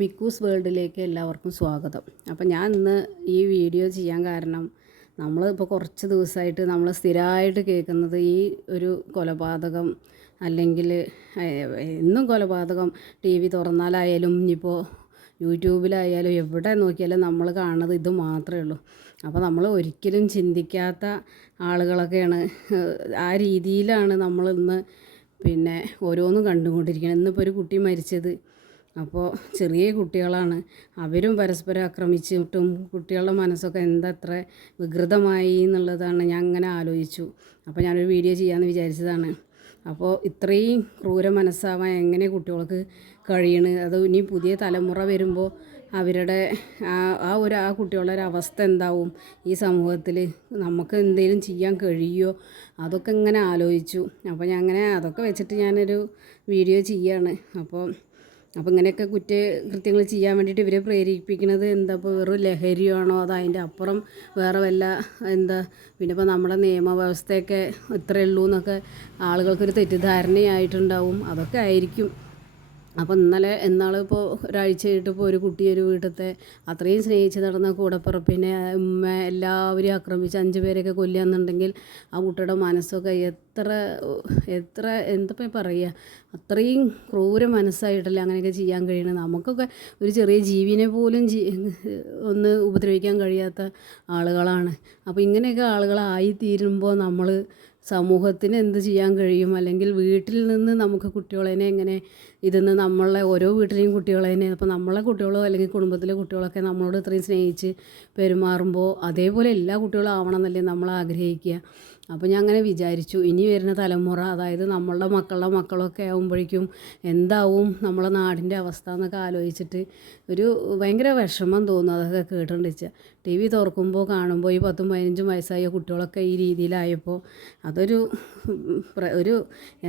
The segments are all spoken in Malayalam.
മിക്കൂസ് വേൾഡിലേക്ക് എല്ലാവർക്കും സ്വാഗതം. അപ്പോൾ ഞാൻ ഇന്ന് ഈ വീഡിയോ ചെയ്യാൻ കാരണം നമ്മളിപ്പോൾ കുറച്ച് ദിവസമായിട്ട് നമ്മൾ സ്ഥിരമായിട്ട് കേൾക്കുന്നത് ഈ ഒരു കൊലപാതകം അല്ലെങ്കിൽ എന്നും കൊലപാതകം ടി വി തുറന്നാലായാലും ഇനിയിപ്പോൾ യൂട്യൂബിലായാലും എവിടെ നോക്കിയാലും നമ്മൾ കാണുന്നത് ഇത് മാത്രമേ ഉള്ളൂ. അപ്പോൾ നമ്മൾ ഒരിക്കലും ചിന്തിക്കാത്ത ആളുകളൊക്കെയാണ് ആ രീതിയിലാണ് നമ്മളിന്ന് പിന്നെ ഓരോന്നും കണ്ടുകൊണ്ടിരിക്കുന്നത്. ഇന്നിപ്പോൾ ഒരു കുട്ടി മരിച്ചത്, അപ്പോൾ ചെറിയ കുട്ടികളാണ്, അവരും പരസ്പരം ആക്രമിച്ചിട്ടും കുട്ടികളുടെ മനസ്സൊക്കെ എന്തത്ര വികൃതമായി എന്നുള്ളതാണ് ഞാൻ അങ്ങനെ ആലോചിച്ചു. അപ്പോൾ ഞാനൊരു വീഡിയോ ചെയ്യാമെന്ന് വിചാരിച്ചതാണ്. അപ്പോൾ ഇത്രയും ക്രൂര മനസ്സാവാൻ എങ്ങനെ കുട്ടികൾക്ക് കഴിയണ്? അത് ഇനി പുതിയ തലമുറ വരുമ്പോൾ അവരുടെ ആ കുട്ടികളുടെ ഒരു അവസ്ഥ എന്താവും ഈ സമൂഹത്തിൽ? നമുക്ക് എന്തെങ്കിലും ചെയ്യാൻ കഴിയുമോ? അതൊക്കെ ഇങ്ങനെ ആലോചിച്ചു. അപ്പോൾ ഞാൻ അങ്ങനെ അതൊക്കെ വെച്ചിട്ട് ഞാനൊരു വീഡിയോ ചെയ്യാണ്. അപ്പോൾ ഇങ്ങനെയൊക്കെ കുറ്റകൃത്യങ്ങൾ ചെയ്യാൻ വേണ്ടിയിട്ട് ഇവരെ പ്രേരിപ്പിക്കുന്നത് എന്താ? ഇപ്പോൾ വെറും ലഹരിയാണോ? അത് അതിൻ്റെ അപ്പുറം വേറെ വല്ല എന്താ? പിന്നെ ഇപ്പോൾ നമ്മുടെ നിയമവ്യവസ്ഥയൊക്കെ ഇത്രയേ ഉള്ളൂ എന്നൊക്കെ ആളുകൾക്കൊരു തെറ്റിദ്ധാരണയായിട്ടുണ്ടാവും. അതൊക്കെ ആയിരിക്കും. അപ്പോൾ എന്നാളിപ്പോൾ ഒരാഴ്ചയായിട്ട് ഇപ്പോൾ ഒരു കുട്ടി ഒരു വീട്ടിലത്തെ അത്രയും സ്നേഹിച്ച് നടന്ന കൂടപ്പിറപ്പിനെ ഉമ്മ എല്ലാവരെയും ആക്രമിച്ച് 5 പേരെയൊക്കെ കൊല്ലുകയെന്നുണ്ടെങ്കിൽ ആ കുട്ടിയുടെ മനസ്സൊക്കെ എത്ര എന്തപ്പോൾ പറയുക, അത്രയും ക്രൂര മനസ്സായിട്ടല്ലേ അങ്ങനെയൊക്കെ ചെയ്യാൻ കഴിയണത്. നമുക്കൊക്കെ ഒരു ചെറിയ ജീവിനെ പോലും ഒന്ന് ഉപദ്രവിക്കാൻ കഴിയാത്ത ആളുകളാണ്. അപ്പോൾ ഇങ്ങനെയൊക്കെ ആളുകളായിത്തീരുമ്പോൾ നമ്മൾ സമൂഹത്തിന് എന്ത് ചെയ്യാൻ കഴിയും? അല്ലെങ്കിൽ വീട്ടിൽ നിന്ന് നമുക്ക് കുട്ടികളെ എങ്ങനെ ഇതിന്ന് നമ്മളെ ഓരോ വീട്ടിലെയും കുട്ടികളെ ഇപ്പോൾ നമ്മളെ കുട്ടികളോ അല്ലെങ്കിൽ കുടുംബത്തിലെ കുട്ടികളൊക്കെ നമ്മളോട് ഇത്രയും സ്നേഹിച്ച് പെരുമാറുമ്പോൾ അതേപോലെ എല്ലാ കുട്ടികളും ആവണം എന്നല്ലേ നമ്മൾ ആഗ്രഹിക്കുക. അപ്പോൾ ഞാൻ അങ്ങനെ വിചാരിച്ചു, ഇനി വരുന്ന തലമുറ, അതായത് നമ്മളുടെ മക്കളുടെ മക്കളൊക്കെ ആകുമ്പോഴേക്കും എന്താവും നമ്മളെ നാടിൻ്റെ അവസ്ഥ എന്നൊക്കെ ആലോചിച്ചിട്ട് ഒരു ഭയങ്കര വിഷമം തോന്നും. അതൊക്കെ കേട്ടുകൊണ്ടിരിക്കുക ടി വി തുറക്കുമ്പോൾ കാണുമ്പോൾ ഈ 10ഉം 15ഉം വയസ്സായ കുട്ടികളൊക്കെ ഈ രീതിയിലായപ്പോൾ അതൊരു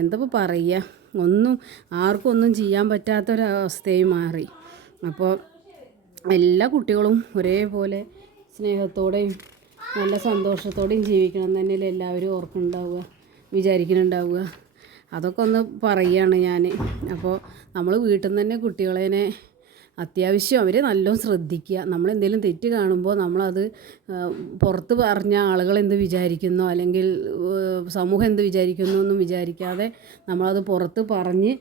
എന്താ പറയുക, ആർക്കും ഒന്നും ചെയ്യാൻ പറ്റാത്തൊരവസ്ഥയായി മാറി. അപ്പോൾ എല്ലാ കുട്ടികളും ഒരേപോലെ സ്നേഹത്തോടെയും നല്ല സന്തോഷത്തോടെയും ജീവിക്കണം എന്ന് തന്നെയല്ലേ എല്ലാവരും വിചാരിക്കുന്നുണ്ടാവുക. അതൊക്കെ ഒന്ന് പറയുകയാണ് ഞാൻ. അപ്പോൾ നമ്മൾ വീട്ടിൽ നിന്ന് തന്നെ കുട്ടികളെ അത്യാവശ്യം അവരെ നല്ലോണം ശ്രദ്ധിക്കുക. നമ്മളെന്തെങ്കിലും തെറ്റ് കാണുമ്പോൾ നമ്മളത് പുറത്ത് പറഞ്ഞ ആളുകൾ എന്ത് വിചാരിക്കുന്നോ അല്ലെങ്കിൽ സമൂഹം എന്ത് വിചാരിക്കുന്നു എന്നും വിചാരിക്കാതെ നമ്മളത് പുറത്ത് പറഞ്ഞ്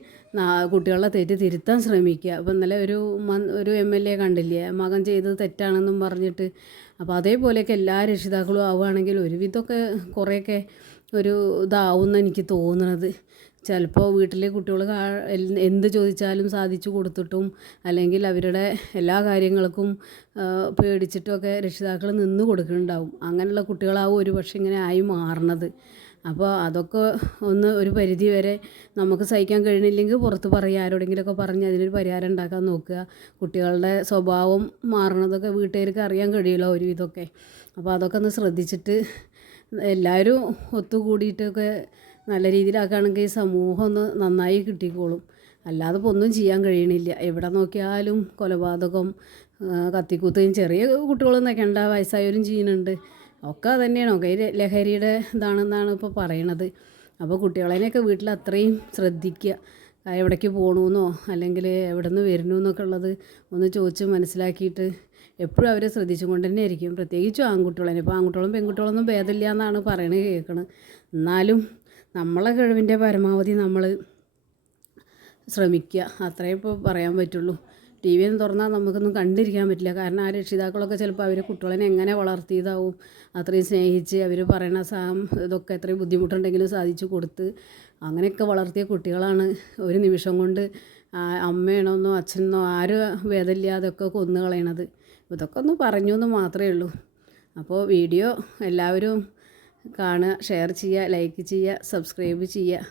കുട്ടികളുടെ തെറ്റ് തിരുത്താൻ ശ്രമിക്കുക. അപ്പോൾ ഇന്നലെ ഒരു MLA കണ്ടില്ലേ, മകൻ ചെയ്തത് തെറ്റാണെന്നും പറഞ്ഞിട്ട്. അപ്പോൾ അതേപോലെയൊക്കെ എല്ലാ രക്ഷിതാക്കളും ആവുകയാണെങ്കിൽ ഒരുവിധമൊക്കെ കുറേയൊക്കെ ഒരു ഇതാവുമെന്ന് എനിക്ക് തോന്നുന്നത്. ചിലപ്പോൾ വീട്ടിലെ കുട്ടികൾ എന്ത് ചോദിച്ചാലും സാധിച്ചു കൊടുത്തിട്ടും അല്ലെങ്കിൽ അവരുടെ എല്ലാ കാര്യങ്ങൾക്കും പേടിച്ചിട്ടുമൊക്കെ രക്ഷിതാക്കൾ നിന്ന് കൊടുക്കുന്നുണ്ടാവും. അങ്ങനെയുള്ള കുട്ടികളാവും ഒരു പക്ഷേ ഇങ്ങനെ ആയി മാറണത്. അപ്പോൾ അതൊക്കെ ഒരു പരിധി വരെ നമുക്ക് സഹിക്കാൻ കഴിയണില്ലെങ്കിൽ പുറത്ത് പറയുക, ആരോടെങ്കിലുമൊക്കെ പറഞ്ഞ് അതിനൊരു പരിഹാരം ഉണ്ടാക്കാൻ നോക്കുക. കുട്ടികളുടെ സ്വഭാവം മാറണതൊക്കെ വീട്ടുകാർക്ക് അറിയാൻ കഴിയുമല്ലോ ഒരുവിധമൊക്കെ. അപ്പോൾ അതൊക്കെ ഒന്ന് ശ്രദ്ധിച്ചിട്ട് എല്ലാവരും ഒത്തുകൂടിയിട്ടൊക്കെ നല്ല രീതിയിലാക്കുകയാണെങ്കിൽ സമൂഹം ഒന്ന് നന്നായി കിട്ടിക്കോളും. അല്ലാതെ ഇപ്പോൾ ഒന്നും ചെയ്യാൻ കഴിയണില്ല. എവിടെ നോക്കിയാലും കൊലപാതകം, കത്തിക്കുത്തുകയും ചെറിയ കുട്ടികളൊന്നും വെക്കേണ്ട, വയസ്സായവരും ചെയ്യുന്നുണ്ട്. ഒക്കെ തന്നെയാണ്, ഒക്കെ ലഹരിയുടെ ഇതാണെന്നാണ് ഇപ്പോൾ പറയണത്. അപ്പോൾ കുട്ടികളെയൊക്കെ വീട്ടിൽ അത്രയും ശ്രദ്ധിക്കുക. എവിടേക്ക് പോകണമെന്നോ അല്ലെങ്കിൽ എവിടെ നിന്ന് വരുന്നു എന്നൊക്കെ ഉള്ളത് ഒന്ന് ചോദിച്ച് മനസ്സിലാക്കിയിട്ട് എപ്പോഴും അവരെ ശ്രദ്ധിച്ചുകൊണ്ട് തന്നെ ആയിരിക്കും. പ്രത്യേകിച്ചും ആൺകുട്ടികളെ. ഇപ്പോൾ ആൺകുട്ടികളും പെൺകുട്ടികളൊന്നും ഭേദമില്ല എന്നാണ് കേൾക്കണത്. എന്നാലും നമ്മളെ കഴിവിൻ്റെ പരമാവധി നമ്മൾ ശ്രമിക്കുക, അത്രേ ഇപ്പോൾ പറയാൻ പറ്റുള്ളൂ. ടി വി ഒന്നും തുറന്നാൽ നമുക്കൊന്നും കണ്ടിരിക്കാൻ പറ്റില്ല. കാരണം ആ രക്ഷിതാക്കളൊക്കെ ചിലപ്പോൾ അവർ കുട്ടികളെ എങ്ങനെ വളർത്തിയതാവും, അത്രയും സ്നേഹിച്ച് അവർ പറയണ ഇതൊക്കെ എത്രയും ബുദ്ധിമുട്ടുണ്ടെങ്കിലും സാധിച്ചു കൊടുത്ത് അങ്ങനെയൊക്കെ വളർത്തിയ കുട്ടികളാണ് ഒരു നിമിഷം കൊണ്ട് അമ്മയാണെന്നോ അച്ഛനെന്നോ ആരും ഭേദമില്ലാതൊക്കെ കൊന്നു കളയണത്. ഇതൊക്കെ ഒന്ന് പറഞ്ഞു എന്ന് മാത്രമേ ഉള്ളൂ. അപ്പോൾ വീഡിയോ എല്ലാവരും കാണുക, ഷെയർ ചെയ്യുക, ലൈക്ക് ചെയ്യുക, സബ്സ്ക്രൈബ് ചെയ്യുക.